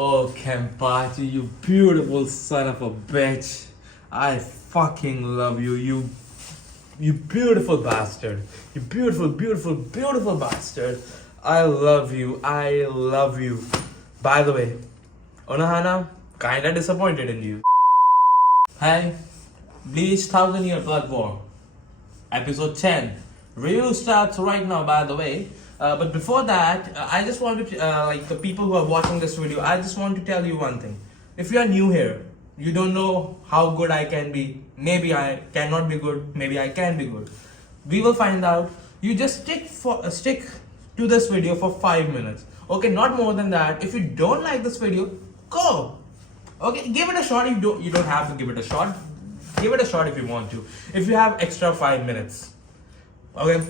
Oh, Kenpachi, you beautiful son of a bitch. I fucking love you. You beautiful bastard. You beautiful bastard. I love you. I love you. By the way, Unohana, kinda disappointed in you. Hi, Bleach 1000-Year Blood War, episode 10. Review starts right now, by the way. But before that, I just want to, like the people who are watching this video, I just want to tell you one thing. If you are new here, you don't know how good I can be. Maybe I cannot be good. Maybe I can be good. We will find out. You just stick to this video for 5 minutes. Okay, not more than that. If you don't like this video, go. Okay, give it a shot. You don't have to give it a shot. Give it a shot if you want to. If you have extra 5 minutes. Okay.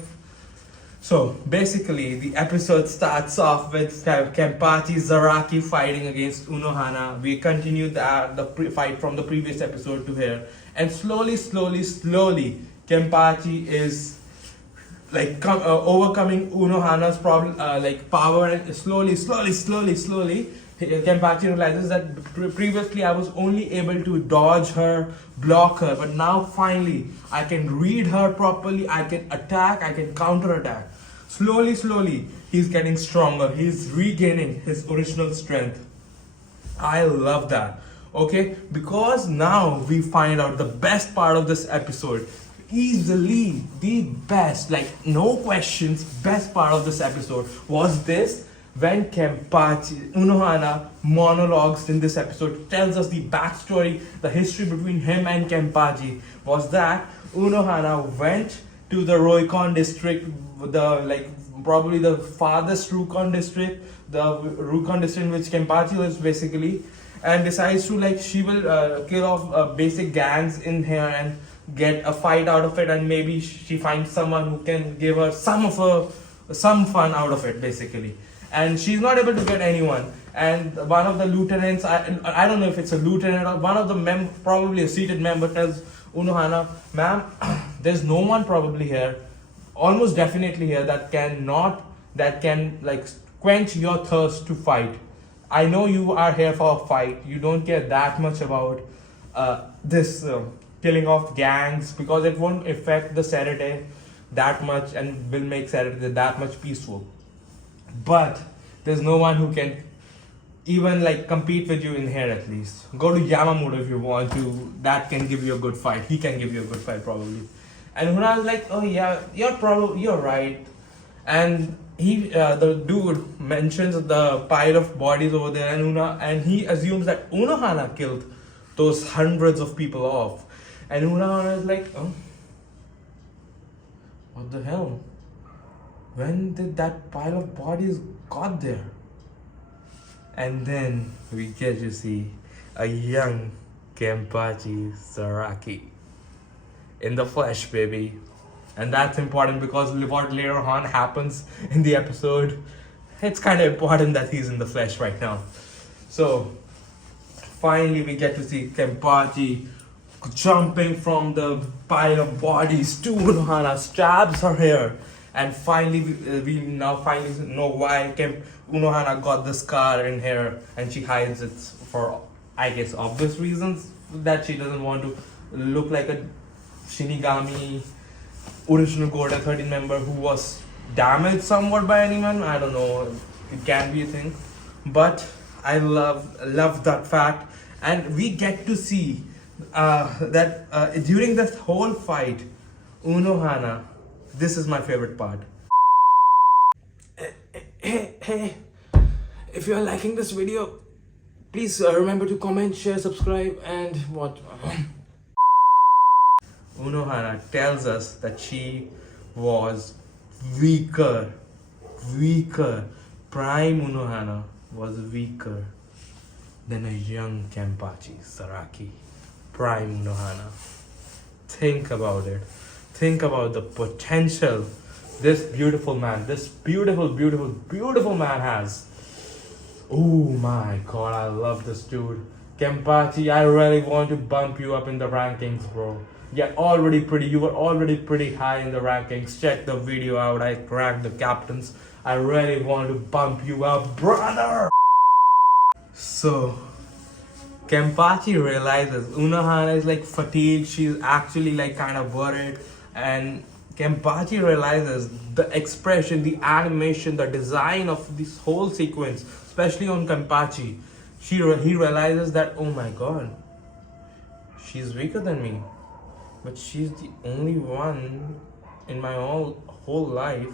So basically, the episode starts off with Kenpachi'S Zaraki fighting against Unohana. We continue the fight from the previous episode to here, and slowly, Kenpachi is like overcoming Unohana's problem, like power, and slowly, Kenpachi realizes that previously I was only able to dodge her, block her, but now finally I can read her properly, I can attack, I can counter-attack. Slowly, he's getting stronger, he's regaining his original strength. I love that, okay? Because now we find out the best part of this episode. Easily the best, like no questions, best part of this episode was this. When Kenpachi, Unohana monologues in this episode, tells us the backstory, the history between him and Kenpachi was that Unohana went to the Roikon district, probably the farthest Rukon district, the Rukon district in which Kenpachi lives basically, and decides to she will kill off basic gangs in here and get a fight out of it, and maybe she finds someone who can give her some fun out of it basically. And she's not able to get anyone, and one of the lieutenants, I don't know if it's a lieutenant or one of the probably a seated member, tells Unohana, ma'am, there's no one probably here, almost definitely here, that can quench your thirst to fight. I know you are here for a fight, you don't care that much about this killing off gangs, because it won't affect the Saturday that much and will make Saturday that much peaceful. But there's no one who can even compete with you in here. At least go to Yamamoto if you want to. That can give you a good fight. He can give you a good fight probably. And Huna's like, oh yeah, you're right. And the dude mentions the pile of bodies over there, and he assumes that Unohana killed those hundreds of people off. And Unohana is like, oh, what the hell? When did that pile of bodies got there? And then we get to see a young Kenpachi'S Zaraki in the flesh, baby. And that's important because what later on happens in the episode, it's kind of important that he's in the flesh right now. So finally we get to see Kenpachi jumping from the pile of bodies to Unohana, stabs her hair. And finally, we now finally know why Unohana got the scar in her, and she hides it for, I guess, obvious reasons, that she doesn't want to look like a Shinigami original Gorda 13 member who was damaged somewhat by anyone. I don't know, it can be a thing, but I love that fact. And we get to see that during this whole fight, Unohana, this is my favorite part. Hey, if you are liking this video, please remember to comment, share, subscribe, and what? Unohana tells us that she was weaker. Prime Unohana was weaker than a young Kenpachi'S Zaraki. Prime Unohana. Think about it. Think about the potential this beautiful man has. Oh my god, I love this dude. Kenpachi, I really want to bump you up in the rankings, bro. You were already pretty high in the rankings. Check the video out, I cracked the captains. I really want to bump you up, brother. So Kenpachi realizes Unohana is like fatigued, she's actually like kind of worried, and Kenpachi realizes the expression, the animation, the design of this whole sequence, especially on Kenpachi. He realizes that, oh my god, she's weaker than me, but she's the only one in my whole life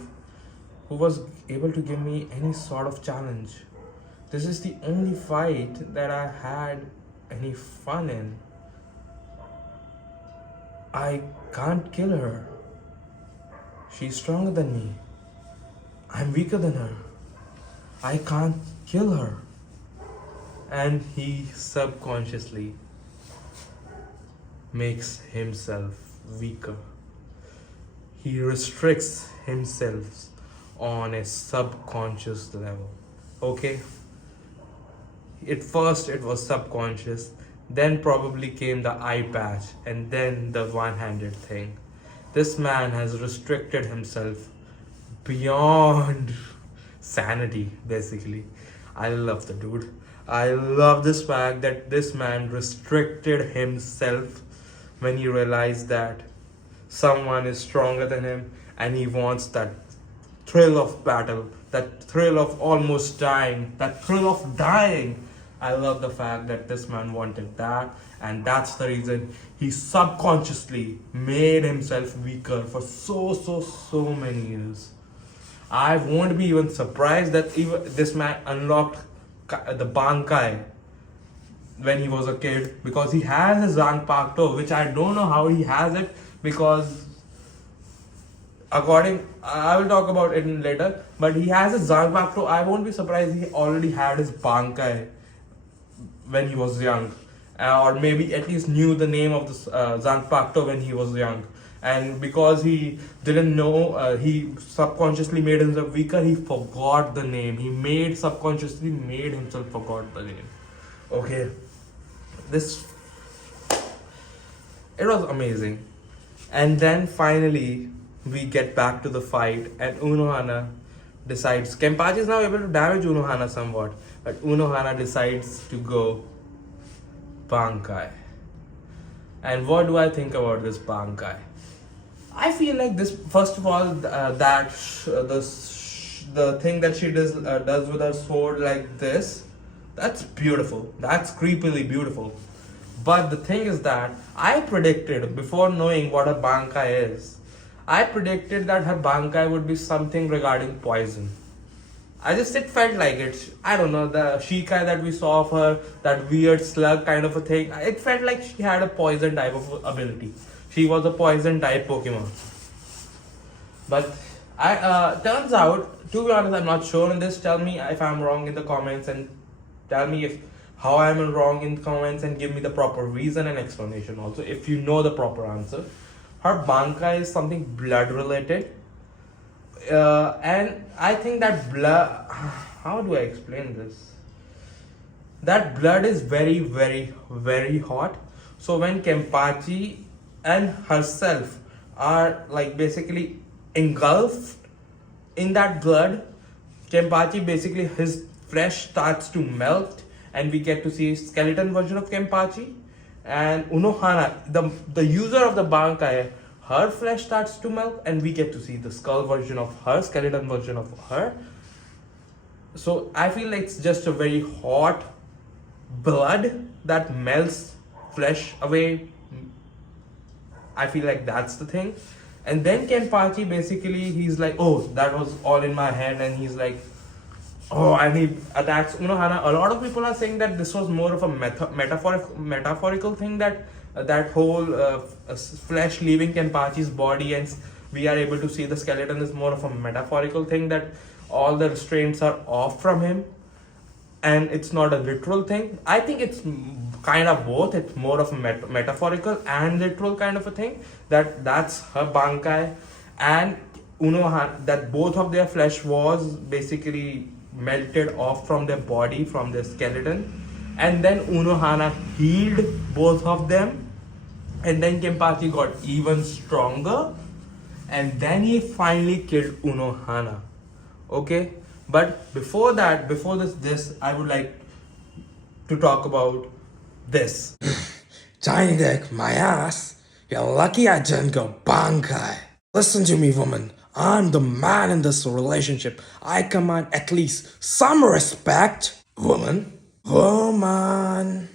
who was able to give me any sort of challenge. This is the only fight that I had any fun in. I can't kill her. She's stronger than me. I'm weaker than her. I can't kill her. And he subconsciously makes himself weaker. He restricts himself on a subconscious level. Okay? At first it was subconscious, then probably came the eye patch, and then the one-handed thing. This man has restricted himself beyond sanity, basically. I love the dude. I love this fact that this man restricted himself when he realized that someone is stronger than him, and he wants that thrill of battle, that thrill of almost dying, that thrill of dying. I love the fact that this man wanted that, and that's the reason he subconsciously made himself weaker for so many years. I won't be even surprised that even this man unlocked the Bankai when he was a kid, because he has his Zangpakto, which I don't know how he has it, because I will talk about it later, but he has his Zangpakto. I won't be surprised he already had his Bankai when he was young, or maybe at least knew the name of the Zangpakto when he was young. And because he didn't know, he subconsciously made himself weaker. He forgot the name. He subconsciously made himself forgot the name. Okay, it was amazing. And then finally we get back to the fight, and Unohana decides. Kenpachi is now able to damage Unohana somewhat, but Unohana decides to go Bankai. And what do I think about this Bankai? I feel like this. First of all, the thing that she does with her sword like this, that's beautiful. That's creepily beautiful. But the thing is that I predicted, before knowing what a Bankai is, I predicted that her Bankai would be something regarding poison. It felt like it. I don't know, the Shikai that we saw of her, that weird slug kind of a thing, it felt like she had a poison type of ability. She was a poison type Pokemon. But turns out, to be honest, I'm not sure in this. Tell me if I'm wrong in the comments, and tell me how I'm wrong in the comments, and give me the proper reason and explanation also, if you know the proper answer. Her Bankai is something blood related. And I think that blood, how do I explain this? That blood is very hot. So when Kenpachi and herself are like basically engulfed in that blood, Kenpachi basically, his flesh starts to melt, and we get to see a skeleton version of Kenpachi. And Unohana, the user of the Bankai, her flesh starts to melt, and we get to see the skull version of her, skeleton version of her. So I feel like it's just a very hot blood that melts flesh away. I feel like that's the thing. And then Kenpachi basically, he's like, oh, that was all in my head, and he's like, oh, and he attacks Unohana. A lot of people are saying that this was more of a metaphorical thing, that whole flesh leaving Kenpachi's body and we are able to see the skeleton is more of a metaphorical thing, that all the restraints are off from him, and it's not a literal thing. I think it's kind of both. It's more of a metaphorical and literal kind of a thing, that's her Bankai, and Unohana, that both of their flesh was basically melted off from their body, from their skeleton, and then Unohana healed both of them, and then Kenpachi got even stronger, and then he finally killed Unohana. Okay, but before this, I would like to talk about this. Tiny dick, my ass. You're lucky I didn't go bankai. Listen to me, woman. I'm the man in this relationship. I command at least some respect. Woman. Woman.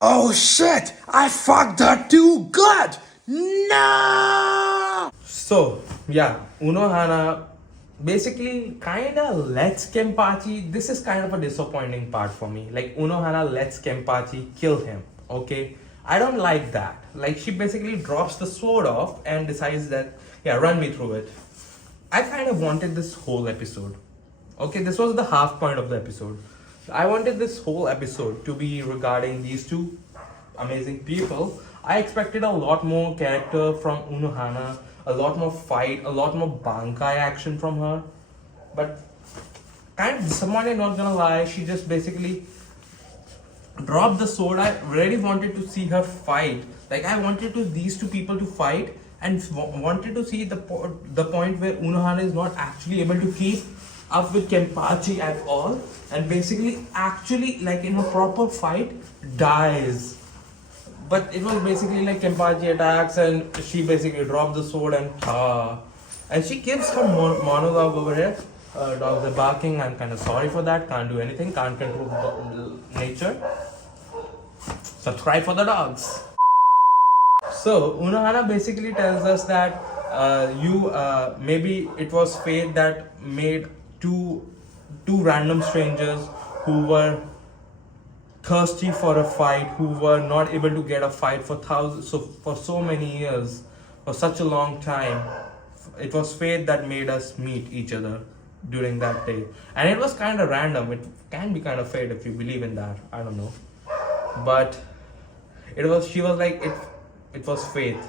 Oh shit! I fucked her too good! No! So, yeah, Unohana basically kind of lets Kenpachi. This is kind of a disappointing part for me. Like, Unohana lets Kenpachi kill him, okay? I don't like that. Like, she basically drops the sword off and decides that, yeah, run me through it. I kind of wanted this whole episode. Okay, this was the half point of the episode. I wanted this whole episode to be regarding these two amazing people. I expected a lot more character from Unohana, a lot more fight, a lot more bankai action from her. But kind of disappointed, not gonna lie. She just basically dropped the sword. I really wanted to see her fight. Like, I wanted these two people to fight, and wanted to see the point where Unohana is not actually able to keep up with Kenpachi at all, and basically actually, like, in a proper fight, dies. But it was basically like Kenpachi attacks and she basically drops the sword and she gives her monologue over here. Dogs are barking. I'm kind of sorry for that. Can't do anything. Can't control nature. Subscribe for the dogs. So Unohana basically tells us that maybe it was fate that made two random strangers who were thirsty for a fight, who were not able to get a fight for so many years, for such a long time. It was fate that made us meet each other during that day, and it was kind of random. It can be kind of fate if you believe in that. I don't know, but she was like it was fate.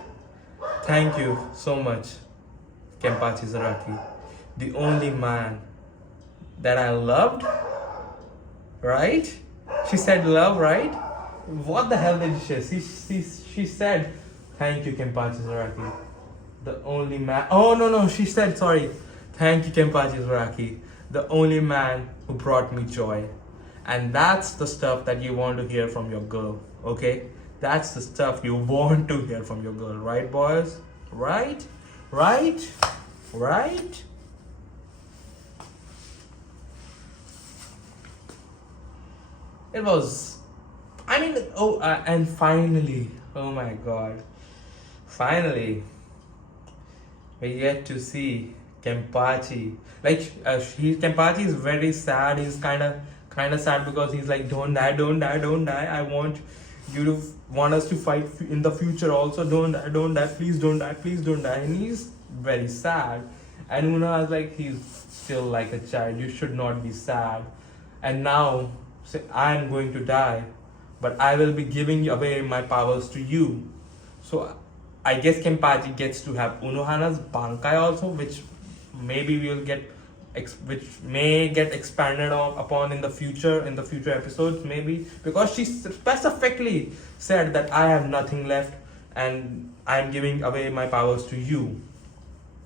Thank you so much, Kenpachi Zaraki, the only man that I loved, right? She said love, right? What the hell did she say? She said, thank you, Kenpachi Zaraki, the only man. Oh, no, she said, sorry. Thank you, Kenpachi Zaraki, the only man who brought me joy. And that's the stuff that you want to hear from your girl, okay? That's the stuff you want to hear from your girl, right, boys? Right? Right? Right? It was, and finally, oh my god, finally, we get to see Kenpachi. Like, Kenpachi is very sad. He's kind of sad because he's like, don't die, don't die, don't die. I want us to fight in the future also. Don't die, please don't die, please don't die. And he's very sad. And Una is like, he's still like a child. You should not be sad. And now, I am going to die, but I will be giving away my powers to you. So I guess Kenpachi gets to have Unohana's bankai also, which maybe which may get expanded upon in the future episodes, maybe, because she specifically said that I have nothing left and I am giving away my powers to you.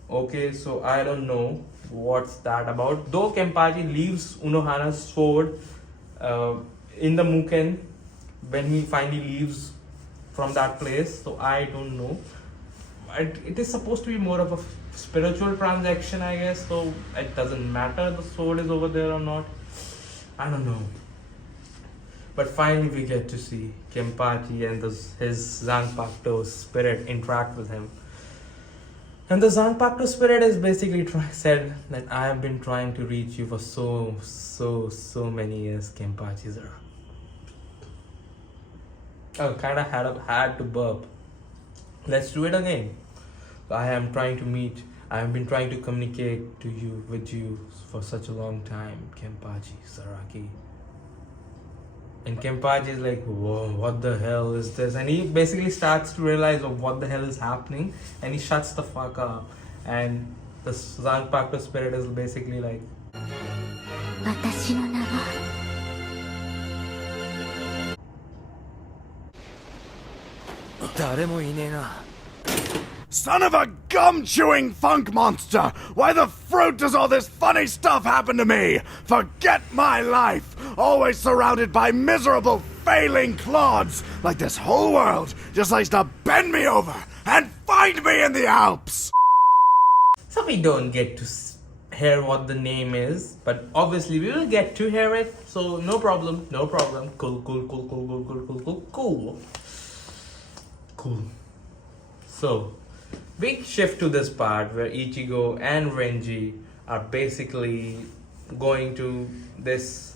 Okay, so I don't know what's that about. Though Kenpachi leaves Unohana's sword in the Muken when he finally leaves from that place, so I don't know. It is supposed to be more of a spiritual transaction, I guess, so it doesn't matter the sword is over there or not. I don't know. But finally we get to see Kenpachi and his Zanpakuto spirit interact with him. And the Zanpakuto spirit is basically said that I have been trying to reach you for so many years, Kenpachi. I kind of had to burp. Let's do it again. I have been trying to communicate with you for such a long time, Kenpachi Zaraki. And Kenpachi is like, whoa, what the hell is this? And he basically starts to realize what the hell is happening, and he shuts the fuck up. And the Zanpakuto spirit is basically like, Son of a gum-chewing funk monster! Why the fruit does all this funny stuff happen to me? Forget my life! Always surrounded by miserable unfailing clods, like this whole world just likes to bend me over and find me in the Alps. So we don't get to hear what the name is, but obviously we will get to hear it. So no problem, no problem. Cool, cool, cool, cool, cool, cool, cool, cool, cool. Cool. So we shift to this part where Ichigo and Renji are basically going to this,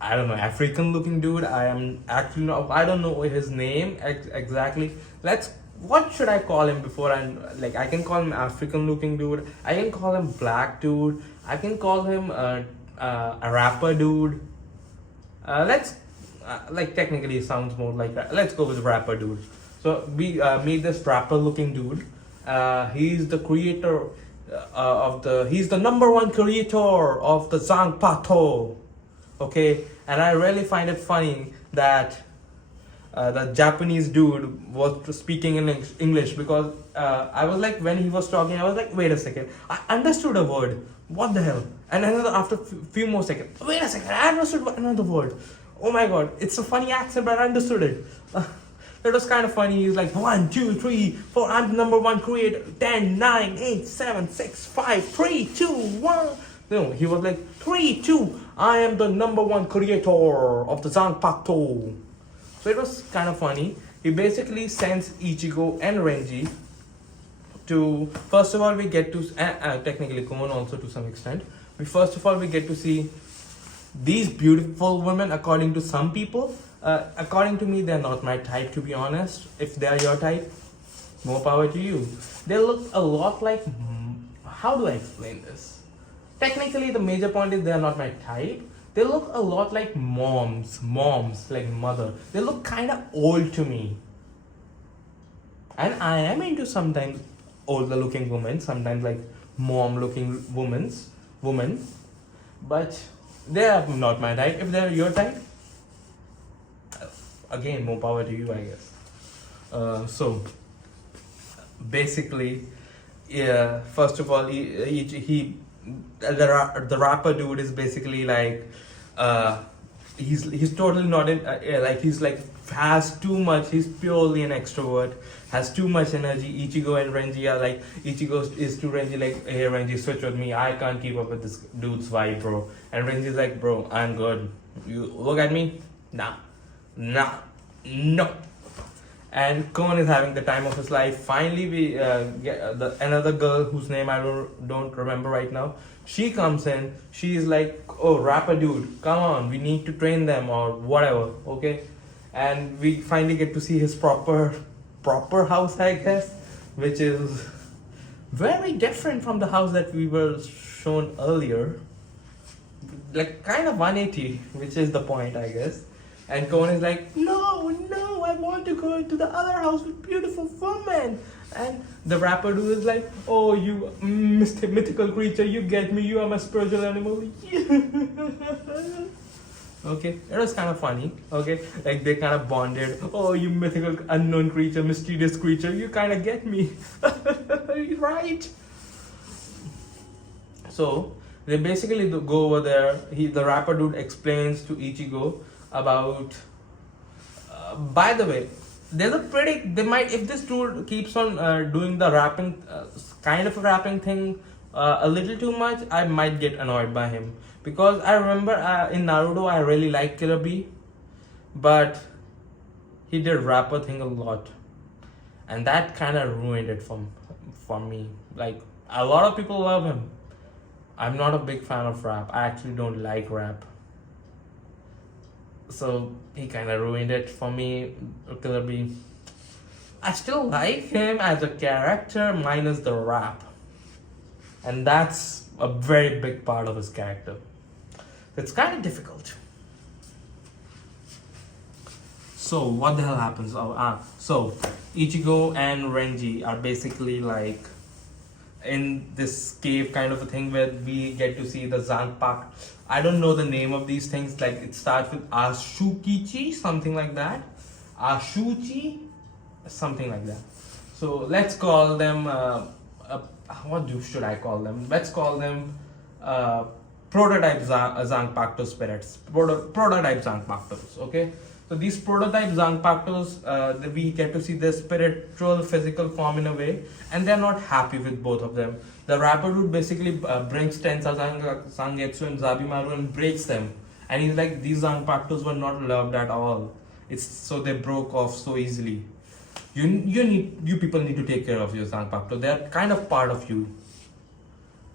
I don't know, African looking dude. I don't know his name exactly. What should I call him before I can call him African looking dude. I can call him black dude. I can call him a rapper dude. Technically it sounds more like that. Let's go with rapper dude. So we meet this rapper looking dude. He's the creator he's the number one creator of the Zanpakuto. Okay, and I really find it funny that the Japanese dude was speaking in English, because I was like, when he was talking, I was like, wait a second, I understood a word. What the hell? And after few more seconds, wait a second, I understood another word. Oh my god, it's a funny accent, but I understood it. It was kind of funny. He's like 1, 2, 3, 4. I'm the number one creator. 10, 9, 8, 7, 6, 5, 3, 2, 1. No, he was like 3, 2. I am the number one creator of the Zanpakuto. So it was kind of funny. He basically sends Ichigo and Renji to. First of all, we get to technically Kon also to some extent. We get to see these beautiful women according to some people. According to me, they're not my type, to be honest. If they're your type, more power to you. They look a lot like, how do I explain this? Technically, the major point is they're not my type. They look a lot like moms, like mother. They look kind of old to me. And I am into sometimes older looking women, sometimes like mom looking women. But they are not my type. If they're your type, again, more power to you, I guess. So basically, yeah. First of all, the rapper dude is basically like, he's totally not in he's like has too much. He's purely an extrovert. Has too much energy. Ichigo and Renji are like, Ichigo is to Renji like, hey Renji, switch with me. I can't keep up with this dude's vibe, bro. And Renji's like, bro, I'm good. You look at me, nah, no. And Kon is having the time of his life. Finally, we get another girl whose name I don't remember right now. She comes in. She's like, oh, rapper dude, come on, we need to train them or whatever, okay? And we finally get to see his proper house, I guess, which is very different from the house that we were shown earlier. Like kind of 180, which is the point, I guess. And Kon is like, no, I want to go into the other house with beautiful women. And the rapper dude is like, oh, you mythical creature, you get me, you are my spiritual animal. Okay, it was kind of funny. Okay, like they kind of bonded. Oh, you mythical unknown creature, mysterious creature, you kind of get me. Right? So they basically go over there. The rapper dude explains to Ichigo about, by the way, if this dude keeps on doing the rapping kind of a rapping thing a little too much, I might get annoyed by him, because I remember in Naruto I really liked Killer B, but he did rapper thing a lot, and that kind of ruined it for me. Like, a lot of people love him. I'm not a big fan of rap. I actually don't like rap. So he kind of ruined it for me, Killer B. I still like him as a character, minus the rap. And that's a very big part of his character. It's kind of difficult. So what the hell happens? So Ichigo and Renji are basically like in this cave kind of a thing where we get to see the Zanpakuto. I don't know the name of these things. Like, it starts with Ashukichi, something like that. Ashuchi, something like that. So let's call them. Should I call them? Let's call them prototype Zanpakuto spirits, prototype Zanpakutos. Okay, so these prototype Zanpakutos, we get to see their spiritual, physical form in a way, and they're not happy with both of them. The rapper dude basically brings Tensa Zangetsu and Zabimaru and breaks them, and he's like, these Zanpakutos were not loved at all. It's so they broke off so easily. You people need to take care of your Zanpakuto. They're kind of part of you.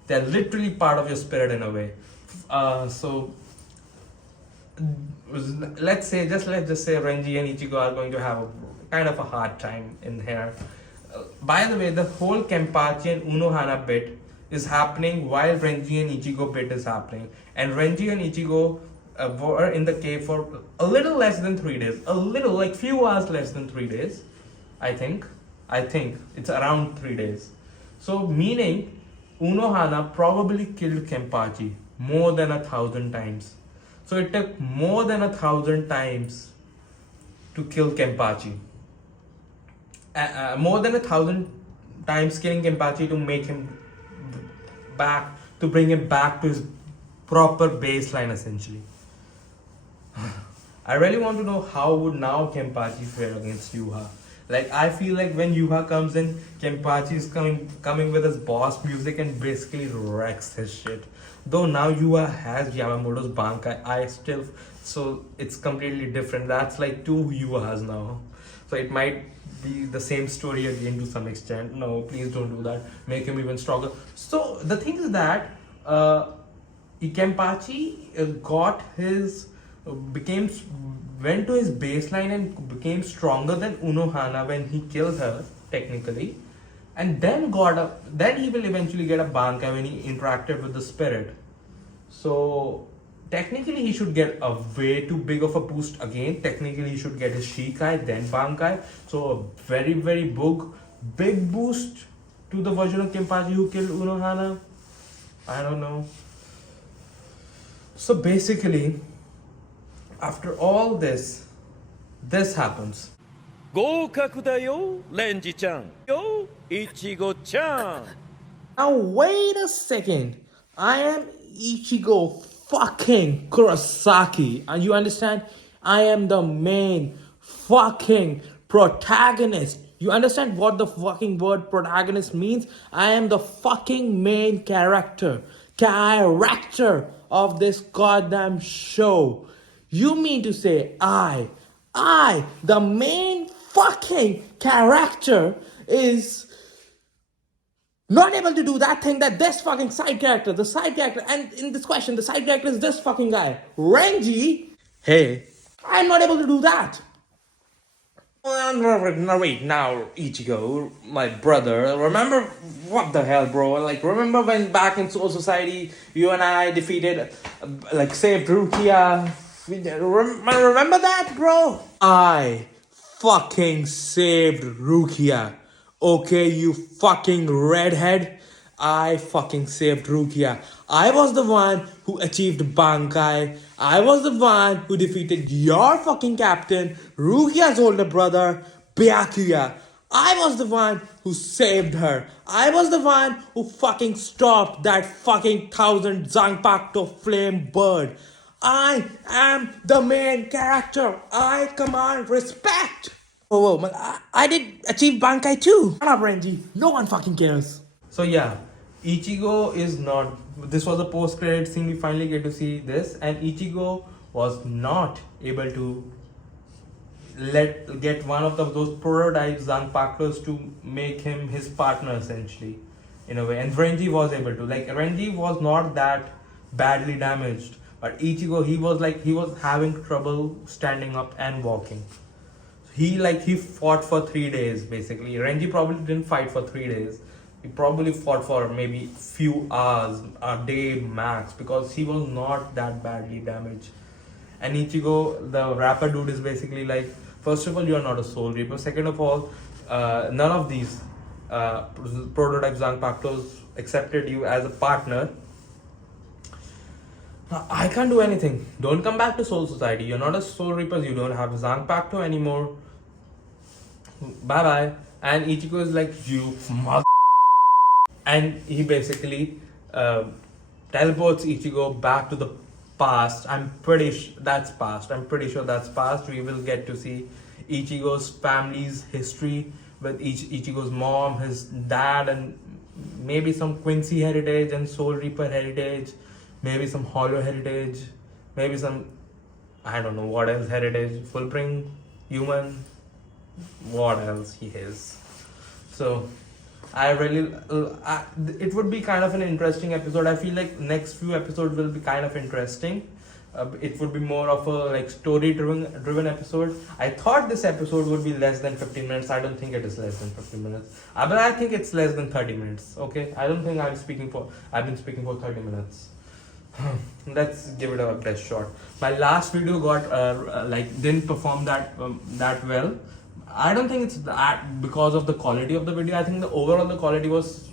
They're literally part of your spirit in a way. So let's just say Renji and Ichigo are going to have a kind of a hard time in here. By the way, the whole Kenpachi and Unohana bit is happening while Renji and Ichigo bit is happening, and Renji and Ichigo were in the cave for a little less than 3 days, a little, like few hours less than 3 days. I think it's around 3 days. So meaning Unohana probably killed Kenpachi more than 1,000 times. So it took more than 1,000 times to kill Kenpachi. More than 1,000 times killing Kenpachi to make him back, to bring him back to his proper baseline essentially. I really want to know how would now Kenpachi fare against Yhwach. Like, I feel like when Yhwach comes in, Kenpachi is coming with his boss music and basically wrecks his shit. Though now Yhwach has Yamamoto's Bankai, so it's completely different. That's like 2 Yhwachs now. So it might be the same story again to some extent. No, please don't do that. Make him even stronger. So the thing is that Kenpachi went to his baseline and became stronger than Unohana when he killed her, technically. And then he will eventually get a Bankai when he interacted with the spirit. So technically he should get a way too big of a boost again. Technically he should get his Shikai, then Bankai. So a very, very big boost to the version of Kenpachi who killed Unohana. I don't know. So basically, after all this happens. 合格だよ、レンジちゃん。よ、いちごちゃん。 Now wait a second. I am Ichigo fucking Kurosaki. And you understand? I am the main fucking protagonist. You understand what the fucking word protagonist means? I am the fucking main character of this goddamn show. You mean to say I, the main fucking character, is not able to do that thing that this fucking the side character, and in this question, the side character is this fucking guy, Renji. Hey, I'm not able to do that. No, wait, now, Ichigo, my brother, remember, what the hell, bro? Like, remember when back in Soul Society, you and I defeated, saved Rukia? Remember that, bro? I fucking saved Rukia. Okay, you fucking redhead. I fucking saved Rukia. I was the one who achieved Bankai. I was the one who defeated your fucking captain, Rukia's older brother, Byakuya. I was the one who saved her. I was the one who fucking stopped that fucking 1,000 Zanpakuto flame bird. I am the main character. I command respect. Whoa, I did achieve Bankai too. Shut up, Renji. No one fucking cares. So yeah, Ichigo is not. This was a post-credit scene. We finally get to see this, and Ichigo was not able to get one of those prototype Zanpakutos to make him his partner essentially, in a way. And Renji was able to. Like, Renji was not that badly damaged, but Ichigo, he was having trouble standing up and walking. He fought for 3 days basically. Renji probably didn't fight for 3 days. He probably fought for maybe few hours, a day max, because he was not that badly damaged. And Ichigo, the rapper dude, is basically like, first of all, you are not a soul reaper. Second of all, none of these prototype Zanpakutos accepted you as a partner. I can't do anything. Don't come back to Soul Society. You're not a soul reaper. You don't have Zanpakuto anymore. Bye bye. And Ichigo is like, you mother. And he basically teleports Ichigo back to the past. That's past. I'm pretty sure that's past. We will get to see Ichigo's family's history with Ichigo's mom, his dad, and maybe some Quincy heritage and Soul Reaper heritage, maybe some Hollow heritage, maybe some, I don't know what else heritage, Fullbring, human, what else he is. So I really, it would be kind of an interesting episode. I feel like next few episodes will be kind of interesting. It would be more of a like story driven episode. I thought this episode would be less than 15 minutes. I don't think it is less than 15 minutes. But I think it's less than 30 minutes. Okay, I don't think I've been speaking for 30 minutes. Let's give it a best shot. My last video got didn't perform that well. I don't think it's that because of the quality of the video. I think the overall the quality was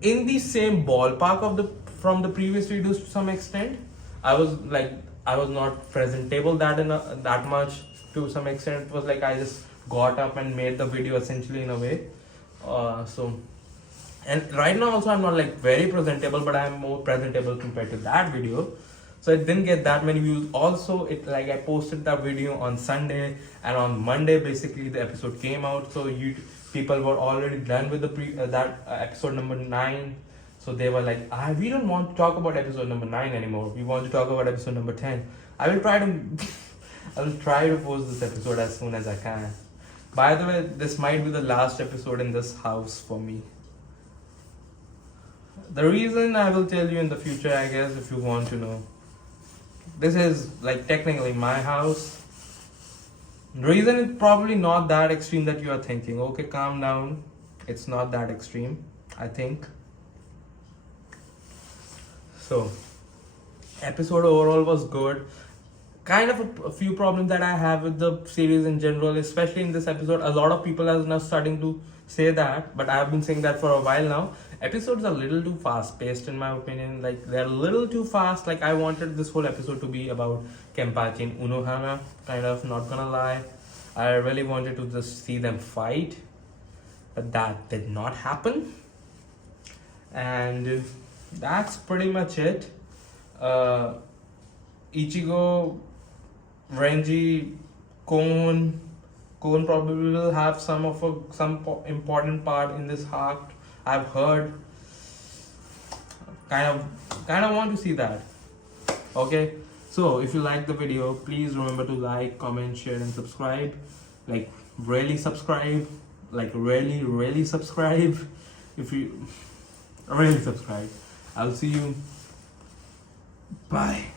in the same ballpark of from the previous videos to some extent. I was not presentable that much to some extent. It was like I just got up and made the video essentially in a way. And right now also I'm not like very presentable, but I'm more presentable compared to that video. So it didn't get that many views. Also, I posted that video on Sunday, and on Monday basically the episode came out. So people were already done with the episode number 9. So they were like, we don't want to talk about episode number 9 anymore. We want to talk about episode number 10. I will try to post this episode as soon as I can. By the way, this might be the last episode in this house for me. The reason I will tell you in the future, I guess, if you want to know. This is like technically my house. The reason it's probably not that extreme that you are thinking. Okay, calm down. It's not that extreme, I think. So, episode overall was good. Kind of a few problems that I have with the series in general, especially in this episode. A lot of people are now starting to say that, but I have been saying that for a while now. Episodes are a little too fast paced in my opinion. Like they're a little too fast. Like I wanted this whole episode to be about Kenpachi and Unohana. Kind of, not gonna lie. I really wanted to just see them fight, but that did not happen. And that's pretty much it. Ichigo, Renji, Kon probably will have some important part in this arc. I've heard. Kind of want to see that. Okay, so if you like the video, please remember to like, comment, share, and subscribe. Like really subscribe. Like really subscribe. If you really subscribe, I'll see you. Bye.